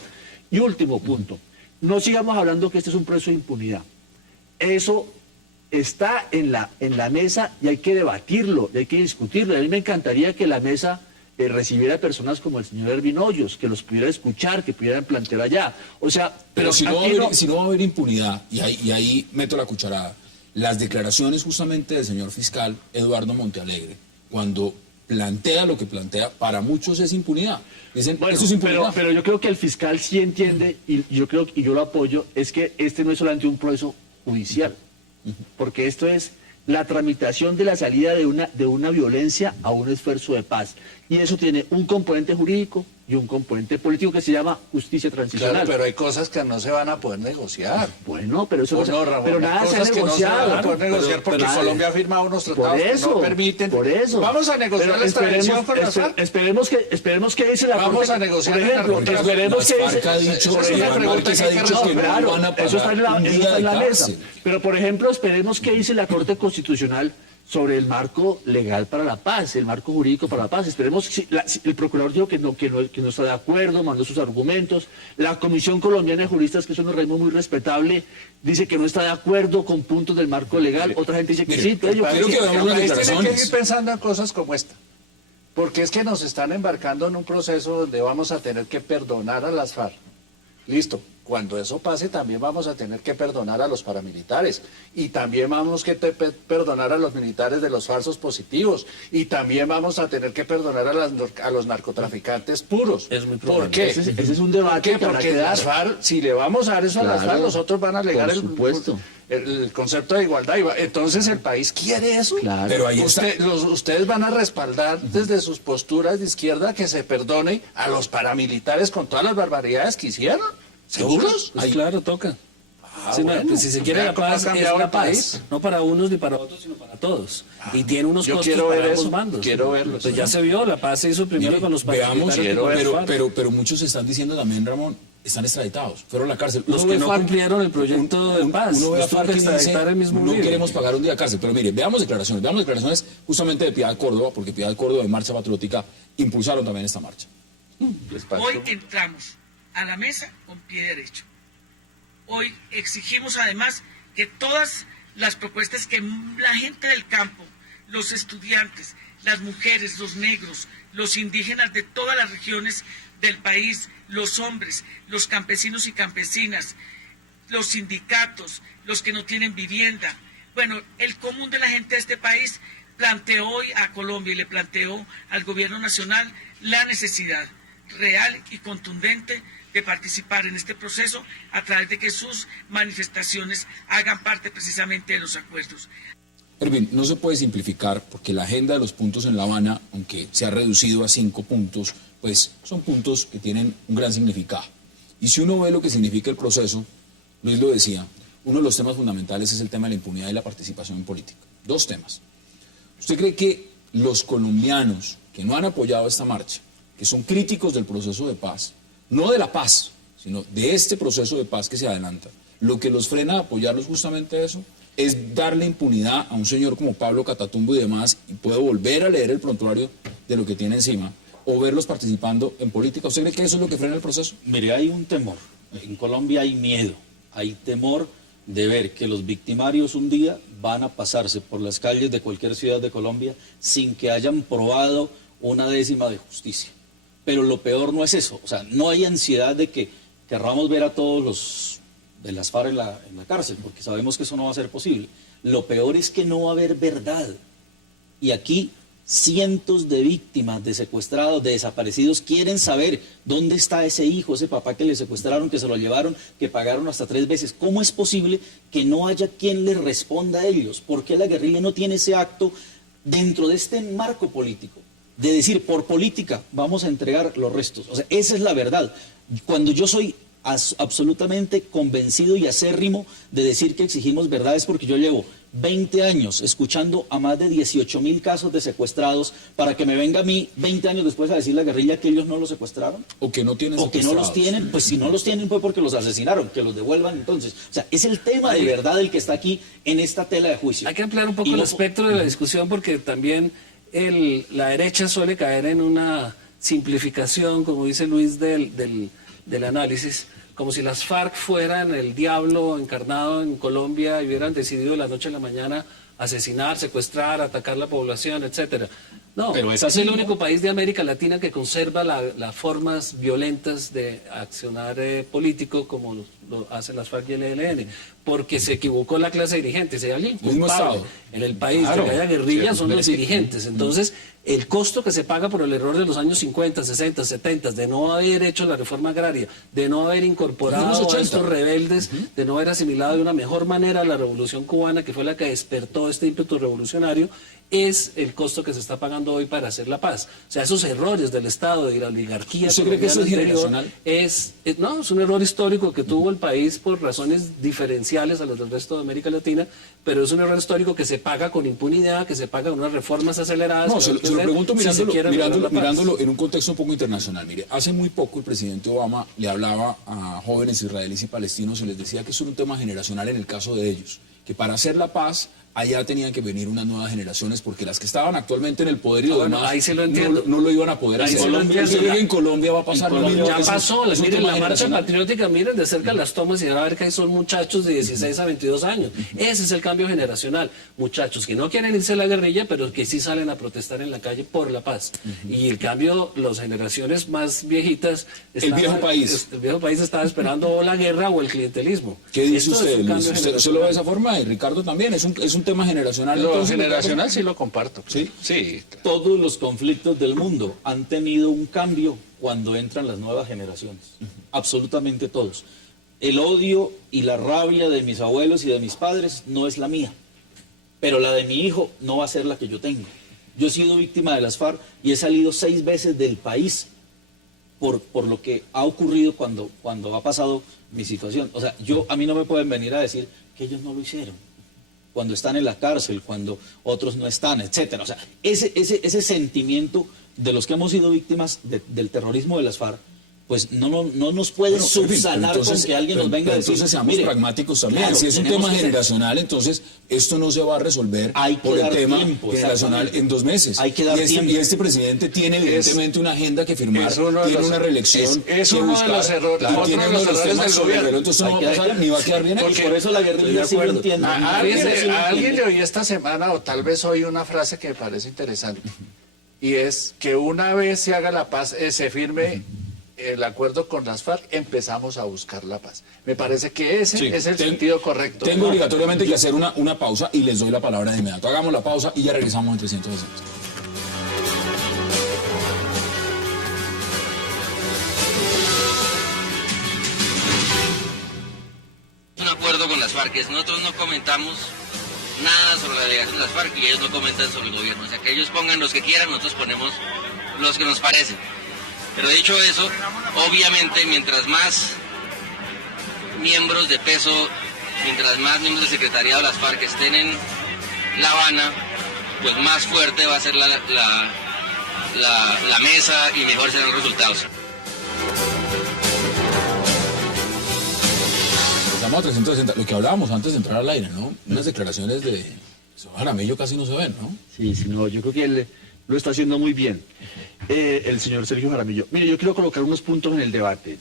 Y último punto, no sigamos hablando que este es un proceso de impunidad. Eso está en la mesa y hay que debatirlo, y hay que discutirlo. A mí me encantaría que la mesa recibiera personas como el señor Ervin Hoyos, que los pudiera escuchar, que pudieran plantear allá. O sea, pero si no va a haber impunidad, y ahí meto la cucharada, las declaraciones justamente del señor fiscal Eduardo Montealegre, cuando plantea lo que plantea, para muchos es impunidad. Dicen, bueno, eso es impunidad. Pero yo creo que el fiscal sí entiende, y yo lo apoyo, es que este no es solamente un proceso judicial, porque esto es la tramitación de la salida de una violencia a un esfuerzo de paz. Y eso tiene un componente jurídico y un componente político que se llama justicia transicional. Claro, pero hay cosas que no se van a poder negociar. Bueno, pero eso no, Ramón, pero nada se ha negociado. No se van a poder negociar porque Colombia ha firmado unos tratados que no permiten. Por eso. Vamos a negociar la extradición con las FARC. Esperemos que dice la Vamos Corte. a negociar. Por ejemplo, esperemos que dice. Eso está en la mesa. Pero por ejemplo, esperemos que dice la Corte Constitucional sobre el marco legal para la paz, el marco jurídico para la paz. Esperemos si el procurador dijo que no está de acuerdo, mandó sus argumentos. La Comisión Colombiana de Juristas, que es un organismo muy respetable, dice que no está de acuerdo con puntos del marco legal. Otra gente dice que sí. Pero yo creo que tienen que ir pensando en cosas como esta. Porque es que nos están embarcando en un proceso donde vamos a tener que perdonar a las FARC. Listo. Cuando eso pase también vamos a tener que perdonar a los paramilitares y también vamos a perdonar a los militares de los falsos positivos y también vamos a tener que perdonar a los narcotraficantes puros. Es muy ¿Por qué? Ese es un debate. Porque las FARC, si le vamos a dar eso a las FARC, los otros van a alegar el concepto de igualdad. Entonces el país quiere eso. Claro. Pero ahí ustedes van a respaldar desde sus posturas de izquierda que se perdone a los paramilitares con todas las barbaridades que hicieron. ¿Seguros? Pues claro, toca. Bueno, si se quiere la paz, es la paz. No para unos ni para otros, sino para todos. Y tiene unos costos para ambos bandos. Quiero verlo. Pues ya se vio, la paz se hizo primero con los paramilitares. Pero muchos están diciendo también, Ramón, están extraditados, fueron a la cárcel. Los que no cumplieron el proyecto de paz. Uno ve a FARC que dice, no Uribe. queremos pagar un día de cárcel. Pero mire, veamos declaraciones justamente de Piedad Córdoba, porque Piedad Córdoba de Marcha Patriótica impulsaron también esta marcha. Hoy entramos a la mesa con pie derecho. Hoy exigimos además que todas las propuestas que la gente del campo, los estudiantes, las mujeres, los negros, los indígenas de todas las regiones del país, los hombres, los campesinos y campesinas, los sindicatos, los que no tienen vivienda, bueno, el común de la gente de este país planteó hoy a Colombia y le planteó al gobierno nacional la necesidad real y contundente de participar en este proceso a través de que sus manifestaciones hagan parte precisamente de los acuerdos. Erwin, no se puede simplificar porque la agenda de los puntos en La Habana, aunque se ha reducido a 5 puntos, pues son puntos que tienen un gran significado. Y si uno ve lo que significa el proceso, Luis lo decía, uno de los temas fundamentales es el tema de la impunidad y la participación en política. 2 temas. ¿Usted cree que los colombianos que no han apoyado esta marcha, que son críticos del proceso de paz, no de la paz, sino de este proceso de paz que se adelanta, lo que los frena a apoyarlos justamente eso, es darle impunidad a un señor como Pablo Catatumbo y demás, y puedo volver a leer el prontuario de lo que tiene encima, o verlos participando en política? ¿Usted cree que eso es lo que frena el proceso? Mire, hay un temor. En Colombia hay miedo, hay temor de ver que los victimarios un día van a pasarse por las calles de cualquier ciudad de Colombia sin que hayan probado una décima de justicia. Pero lo peor no es eso, o sea, no hay ansiedad de que querramos ver a todos los de las FARC en la cárcel, porque sabemos que eso no va a ser posible. Lo peor es que no va a haber verdad. Y aquí cientos de víctimas, de secuestrados, de desaparecidos, quieren saber dónde está ese hijo, ese papá que le secuestraron, que se lo llevaron, que pagaron hasta 3 veces. ¿Cómo es posible que no haya quien les responda a ellos? ¿Por qué la guerrilla no tiene ese acto dentro de este marco político? De decir, por política vamos a entregar los restos. O sea, esa es la verdad. Cuando yo soy absolutamente convencido y acérrimo de decir que exigimos verdad es porque yo llevo 20 años escuchando a más de 18.000 casos de secuestrados para que me venga a mí 20 años después a decir la guerrilla que ellos no los secuestraron. O que no tienen o que no los tienen, pues si no los tienen fue porque los asesinaron, que los devuelvan entonces. O sea, es el tema de verdad el que está aquí en esta tela de juicio. Hay que ampliar un poco el espectro de la discusión porque también la derecha suele caer en una simplificación, como dice Luis, del análisis, como si las FARC fueran el diablo encarnado en Colombia y hubieran decidido de la noche a la mañana asesinar, secuestrar, atacar la población, etcétera. No, pero es el único país de América Latina que conserva las formas violentas de accionar político como lo hacen las FARC y el ELN, porque se equivocó la clase dirigente. Si hay alguien culpable en el país de que haya guerrilla son los dirigentes. Entonces, el costo que se paga por el error de los años 50, 60, 70, de no haber hecho la reforma agraria, de no haber incorporado a estos rebeldes, de no haber asimilado de una mejor manera la revolución cubana, que fue la que despertó este ímpetu revolucionario, es el costo que se está pagando hoy para hacer la paz. O sea, esos errores del Estado y la oligarquía... ¿Usted cree que eso es generacional? No, es un error histórico que tuvo el país por razones diferenciales a los del resto de América Latina, pero es un error histórico que se paga con impunidad, que se paga con unas reformas aceleradas. No, se lo pregunto mirándolo en un contexto un poco internacional. Mire, hace muy poco el presidente Obama le hablaba a jóvenes israelíes y palestinos y les decía que eso era un tema generacional en el caso de ellos, que para hacer la paz allá tenían que venir unas nuevas generaciones porque las que estaban actualmente en el poder y lo demás ahí se lo entiendo. No lo iban a poder hacer. En Colombia va a pasar lo mismo. Ya pasó, miren la marcha patriótica, miren de cerca las tomas y van a ver que ahí son muchachos de 16 a 22 años. Ese es el cambio generacional. Muchachos que no quieren irse a la guerrilla, pero que sí salen a protestar en la calle por la paz. Y el cambio, las generaciones más viejitas... El viejo país estaba esperando o la guerra o el clientelismo. ¿Qué dice usted, Luis? ¿Usted lo ve de esa forma? Y Ricardo también, es un tema generacional. Lo generacional sí lo comparto. ¿Sí? Sí. Todos los conflictos del mundo han tenido un cambio cuando entran las nuevas generaciones. Absolutamente todos. El odio y la rabia de mis abuelos y de mis padres no es la mía. Pero la de mi hijo no va a ser la que yo tengo. Yo he sido víctima de las FARC y he salido 6 veces del país por lo que ha ocurrido cuando ha pasado mi situación. O sea, a mí no me pueden venir a decir que ellos no lo hicieron. Cuando están en la cárcel, cuando otros no están, etcétera. O sea, ese sentimiento de los que hemos sido víctimas del terrorismo de las FARC, pues no nos puede subsanar con que alguien nos venga a decir... Entonces seamos pragmáticos también. Claro, si es un tema generacional, entonces esto no se va a resolver por el tema generacional en 2 meses. Hay que dar tiempo. Y este presidente tiene evidentemente una agenda que firmar, tiene una reelección es uno de los errores del gobierno. Entonces no va a pasar ni va a quedar bien. Por eso la guerrilla sí lo entiende. A alguien le oí esta semana, o tal vez oí una frase que me parece interesante, y es que una vez se haga la paz, se firme el acuerdo con las FARC, empezamos a buscar la paz. Me parece que ese es el sentido correcto. Tengo obligatoriamente que hacer una pausa y les doy la palabra de inmediato. Hagamos la pausa y ya regresamos en 360. Un acuerdo con las FARC, nosotros no comentamos nada sobre la delegación de las FARC y ellos no comentan sobre el gobierno. O sea, que ellos pongan los que quieran, nosotros ponemos los que nos parecen. Pero dicho eso, obviamente mientras más miembros de peso, mientras más miembros del secretariado de las FARC estén en La Habana, pues más fuerte va a ser la mesa y mejores serán los resultados. Estamos a 360, lo que hablábamos antes de entrar al aire, ¿no? Unas declaraciones de Jaramillo casi no se ven, ¿no? Sí, no, yo creo que él lo está haciendo muy bien, el señor Sergio Jaramillo. Mire, yo quiero colocar unos puntos en el debate.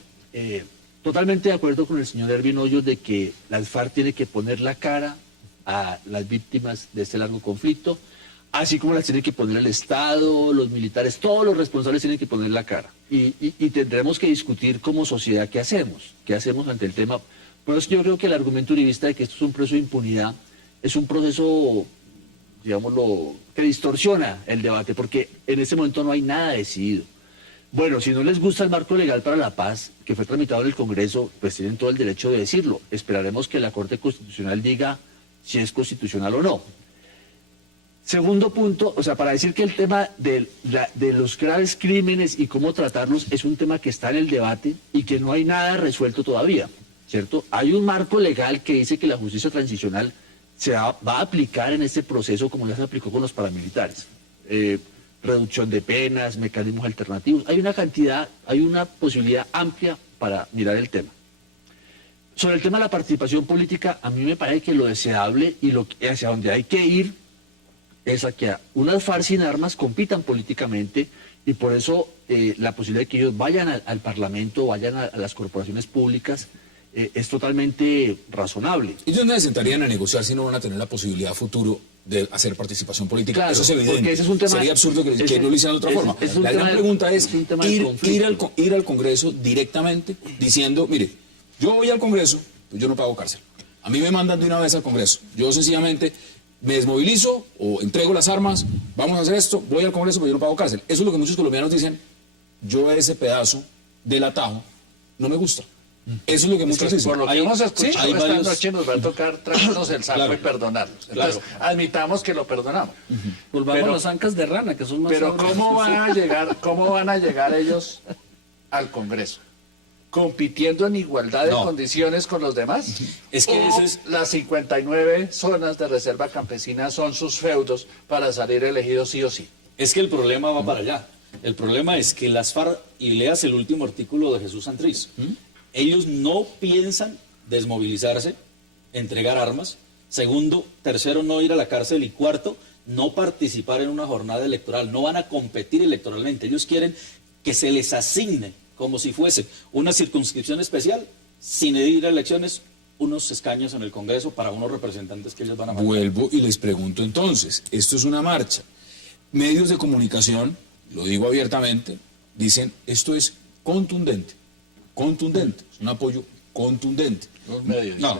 Totalmente de acuerdo con el señor Ervin Hoyos de que las FARC tiene que poner la cara a las víctimas de este largo conflicto, así como las tiene que poner el Estado, los militares, todos los responsables tienen que poner la cara. Y tendremos que discutir como sociedad qué hacemos ante el tema. Pero es que yo creo que el argumento uribista de que esto es un proceso de impunidad es un proceso, digámoslo, que distorsiona el debate, porque en este momento no hay nada decidido. Bueno, si no les gusta el marco legal para la paz, que fue tramitado en el Congreso, pues tienen todo el derecho de decirlo. Esperaremos que la Corte Constitucional diga si es constitucional o no. Segundo punto, o sea, para decir que el tema de los graves crímenes y cómo tratarlos es un tema que está en el debate y que no hay nada resuelto todavía, ¿cierto? Hay un marco legal que dice que la justicia transicional se va a aplicar en este proceso como ya se aplicó con los paramilitares. Reducción de penas, mecanismos alternativos. Hay una posibilidad amplia para mirar el tema. Sobre el tema de la participación política, a mí me parece que lo deseable y hacia donde hay que ir es a que unas FARC sin armas compitan políticamente y por eso la posibilidad de que ellos vayan al Parlamento, vayan a las corporaciones públicas, es totalmente razonable. ¿Y dónde se sentarían a negociar si no van a tener la posibilidad a futuro de hacer participación política? Claro, eso es evidente. porque ese es un tema, sería absurdo que no lo hicieran de otra forma. La gran pregunta es ir al Congreso directamente diciendo, mire, yo voy al Congreso, pues yo no pago cárcel. A mí me mandan de una vez al Congreso. Yo sencillamente me desmovilizo o entrego las armas, vamos a hacer esto, voy al Congreso, pero yo no pago cárcel. Eso es lo que muchos colombianos dicen, yo ese pedazo del atajo no me gusta. Eso es lo que muchos dicen. Por lo que hemos escuchado esta varios... noche nos va a tocar traernos el saco y perdonarlos. Entonces, admitamos que lo perdonamos. Volvamos a los ancas de rana, que son más Pero sabrosos. ¿cómo van a llegar ellos al Congreso? ¿Compitiendo en igualdad de condiciones con los demás? Es que las 59 zonas de reserva campesina son sus feudos para salir elegidos sí o sí. Es que el problema va para allá. El problema es que las FARC, y leas el último artículo de Jesús Santriz, ellos no piensan desmovilizarse, entregar armas. Segundo, tercero, no ir a la cárcel. Y cuarto, no participar en una jornada electoral. No van a competir electoralmente. Ellos quieren que se les asigne, como si fuese una circunscripción especial, sin ir a elecciones, unos escaños en el Congreso para unos representantes que ellos van a mandar. Vuelvo y les pregunto entonces, esto es una marcha. Medios de comunicación, lo digo abiertamente, dicen esto es contundente, es un apoyo contundente. Los medios. No,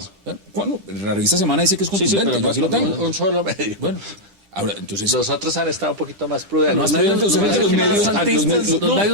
¿cuándo? En la revista Semana dice que es contundente, pero yo aquí lo tengo. Un solo medio. Bueno, ahora, entonces... Los otros han estado un poquito más prudentes. Los medios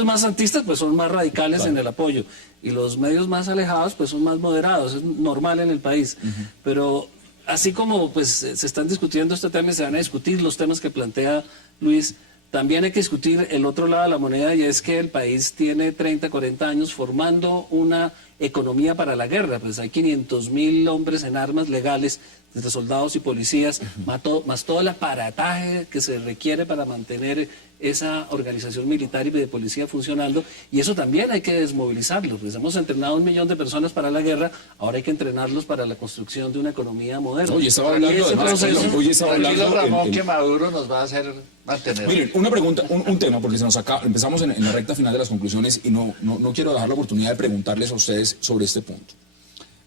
más santistas pues son más radicales en el apoyo y los medios más alejados pues son más moderados, es normal en el país. Pero así como pues se están discutiendo este tema y se van a discutir los temas que plantea Luis, también hay que discutir el otro lado de la moneda y es que el país tiene 30, 40 años formando una economía para la guerra, pues hay 500.000 hombres en armas legales, desde soldados y policías, más todo el aparataje que se requiere para mantener esa organización militar y de policía funcionando, y eso también hay que desmovilizarlo. Pues hemos entrenado 1 millón de personas para la guerra, ahora hay que entrenarlos para la construcción de una economía moderna. Oye, estaba hablando Tranquilo, Ramón, que Maduro nos va a hacer mantener. Miren, una pregunta, un tema, porque se nos acaba, empezamos en la recta final de las conclusiones y no quiero dejar la oportunidad de preguntarles a ustedes sobre este punto.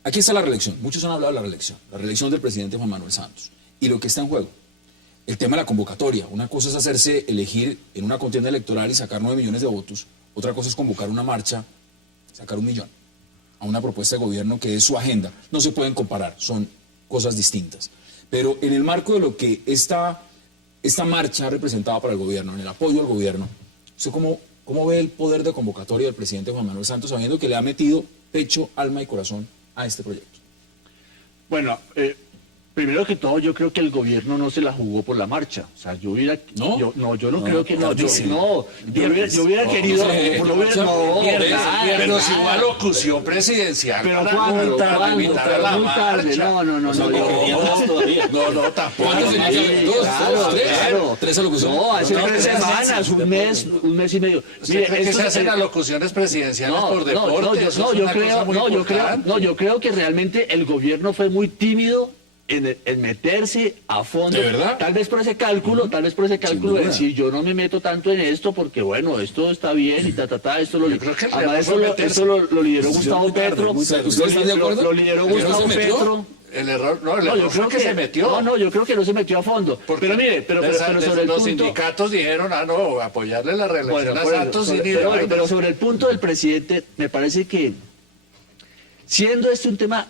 Aquí está la reelección, muchos han hablado de la reelección del presidente Juan Manuel Santos y lo que está en juego. El tema de la convocatoria, una cosa es elegir en una contienda electoral y sacar 9 millones de votos, otra cosa es convocar una marcha sacar 1 millón a una propuesta de gobierno que es su agenda. No se pueden comparar, son cosas distintas. Pero en el marco de lo que esta marcha representaba para el gobierno, en el apoyo al gobierno, ¿usted cómo ve el poder de convocatoria del presidente Juan Manuel Santos, sabiendo que le ha metido pecho, alma y corazón a este proyecto? Bueno, primero que todo, yo creo que el gobierno no se la jugó por la marcha. O sea, yo hubiera... ¿No? Yo creo que no. Yo hubiera querido... Pero si hubo alocución presidencial. Pero para ¿cuándo? invitar a la Muy tarde. marcha. No, tampoco. Claro. 3 alocuciones. No, hace 3 semanas, un mes y medio. ¿Usted cree que se hacen alocuciones presidenciales por deporte? Yo creo que realmente el gobierno fue muy tímido en meterse a fondo. ¿De verdad? Tal vez por ese cálculo de decir, yo no me meto tanto en esto porque bueno, esto está bien y esto lo lideró Gustavo Petro. ¿Ustedes están de acuerdo? Lo lideró Gustavo Petro. El error fue que se metió. No, yo creo que no se metió a fondo. Pero mire, pero sobre el los punto... sindicatos dijeron, no, apoyarle la reelección a Santos. Pero sobre el punto del presidente, me parece que siendo este un tema,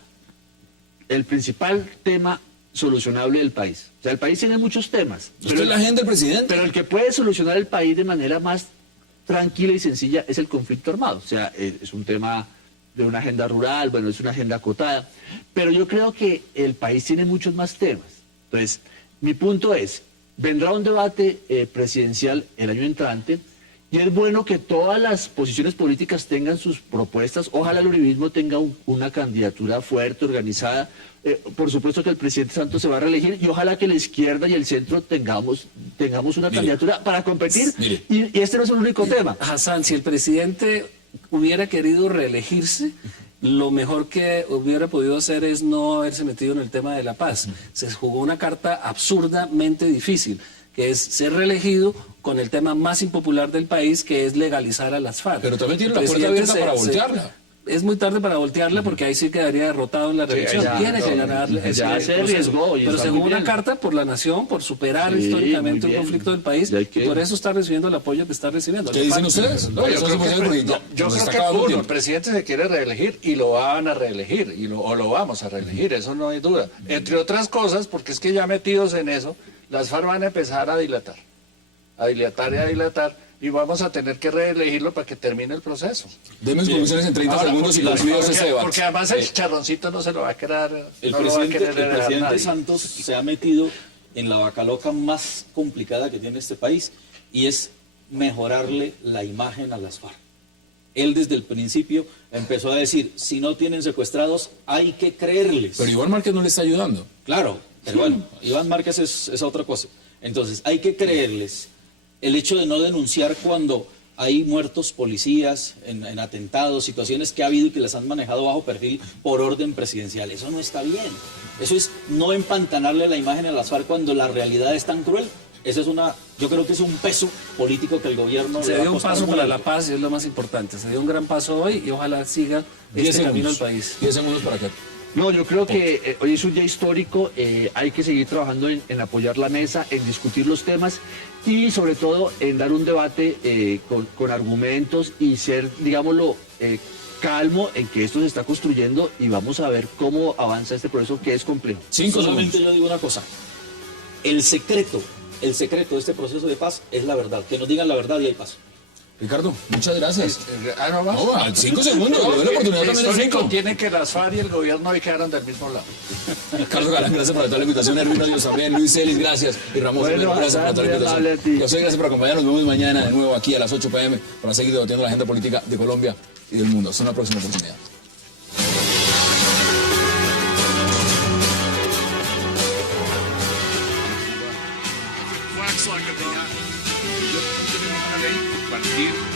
el principal tema solucionable del país. O sea, el país tiene muchos temas. Pero es la agenda del presidente. Pero el que puede solucionar el país de manera más tranquila y sencilla es el conflicto armado. O sea, es un tema de una agenda rural, bueno, es una agenda acotada. Pero yo creo que el país tiene muchos más temas. Entonces, mi punto es, vendrá un debate presidencial el año entrante, y es bueno que todas las posiciones políticas tengan sus propuestas. Ojalá el uribismo tenga una candidatura fuerte, organizada. Por supuesto que el presidente Santos se va a reelegir y ojalá que la izquierda y el centro tengamos una candidatura para competir. Y este no es el único tema. Hassan, si el presidente hubiera querido reelegirse, lo mejor que hubiera podido hacer es no haberse metido en el tema de la paz. Se jugó una carta absurdamente difícil, que es ser reelegido con el tema más impopular del país, que es legalizar a las FARC. Pero también tiene la puerta abierta para voltearla. Es muy tarde para voltearla porque ahí sí quedaría derrotado en la reelección. Tiene que ganar ese riesgo. Pero se jugó una carta por la nación, por superar históricamente un conflicto del país, y por eso está recibiendo el apoyo que está recibiendo. ¿Qué dicen ustedes? Yo creo que el presidente se quiere reelegir y lo van a reelegir, o lo vamos a reelegir, eso no hay duda. Entre otras cosas, porque es que ya metidos en eso, las FARC van a empezar a dilatar, y vamos a tener que reelegirlo para que termine el proceso. Deme conclusiones en 30 segundos y concluimos ese debate. Porque además el chicharroncito no se lo va a quedar. El presidente Santos se ha metido en la vaca loca más complicada que tiene este país, y es mejorarle la imagen a las FARC. Él desde el principio empezó a decir, si no tienen secuestrados, hay que creerles. Pero Iván Márquez no le está ayudando. Claro, pero bueno, Iván Márquez es otra cosa. Entonces, hay que creerles. El hecho de no denunciar cuando hay muertos policías en atentados, situaciones que ha habido y que las han manejado bajo perfil por orden presidencial, eso no está bien. Eso es no empantanarle la imagen a las FARC cuando la realidad es tan cruel. Esa es yo creo que es un peso político que el gobierno se dio un paso para la paz y es lo más importante. Se dio un gran paso hoy y ojalá siga este camino al país. 10 segundos para acá. No, yo creo que hoy es un día histórico, hay que seguir trabajando en apoyar la mesa, en discutir los temas y sobre todo en dar un debate con argumentos y ser, digámoslo, calmo en que esto se está construyendo y vamos a ver cómo avanza este proceso que es complejo. Solamente yo digo una cosa, el secreto de este proceso de paz es la verdad, que nos digan la verdad y hay paz. Ricardo, muchas gracias. No más. No, 5 segundos, le doy la oportunidad también de 5. Tienen que las FARC y el gobierno hoy quedaron del mismo lado. Carlos Galán, gracias por toda la invitación. Erwin Dios también, Luis Celis, gracias. Y Ramón, gracias por toda la invitación. Yo soy, gracias por acompañarnos. Nos vemos mañana de nuevo aquí a las 8 p.m. para seguir debatiendo la agenda política de Colombia y del mundo. Hasta una próxima oportunidad. Tenemos una ley compartir